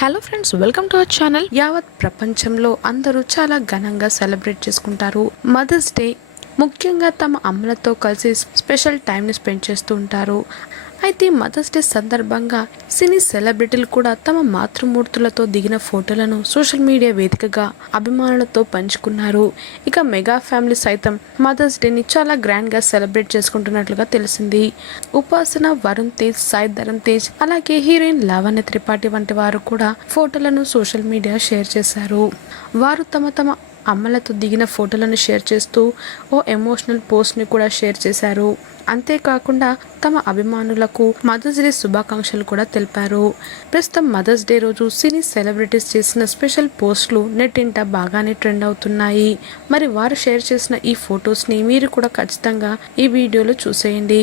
Hello friends welcome to our channel యావత్ ప్రపంచంలో అందరూ చాలా ఘనంగా సెలబ్రేట్ చేసుకుంటారు. మదర్స్ డే ముఖ్యంగా తమ అమ్మలతో కలిసి స్పెషల్ టైంని స్పెండ్ చేస్తూ ఉంటారు. అయితే మదర్స్ డే సందర్భంగా సినీ సెలబ్రిటీలు కూడా తమ మాతృమూర్తులతో దిగిన ఫోటోలను సోషల్ మీడియా వేదికగా అభిమానులతో పంచుకున్నారు. ఇక మెగా ఫ్యామిలీ సైతం మదర్స్ డేని చాలా గ్రాండ్గా సెలబ్రేట్ చేసుకుంటున్నట్లుగా తెలిసింది. ఉపాసన వరుణ్ తేజ్ సాయి ధరమ్ తేజ్ అలాగే హీరోయిన్ లావణ్య త్రిపాఠి వంటి వారు కూడా ఫోటోలను సోషల్ మీడియా షేర్ చేశారు. వారు తమ తమ అమ్మలతో దిగిన ఫోటోలను షేర్ చేస్తూ ఓ ఎమోషనల్ పోస్ట్ని కూడా షేర్ చేశారు. అంతేకాకుండా తమ అభిమానులకు మదర్స్ డే శుభాకాంక్షలు కూడా తెలిపారు. ప్రస్తుతం మదర్స్ డే రోజు సినీ సెలబ్రిటీస్ చేసిన స్పెషల్ పోస్టులు నెట్టింట బాగానే ట్రెండ్ అవుతున్నాయి. మరి వారు షేర్ చేసిన ఈ ఫొటోస్ని మీరు కూడా ఖచ్చితంగా ఈ వీడియోలో చూసేయండి.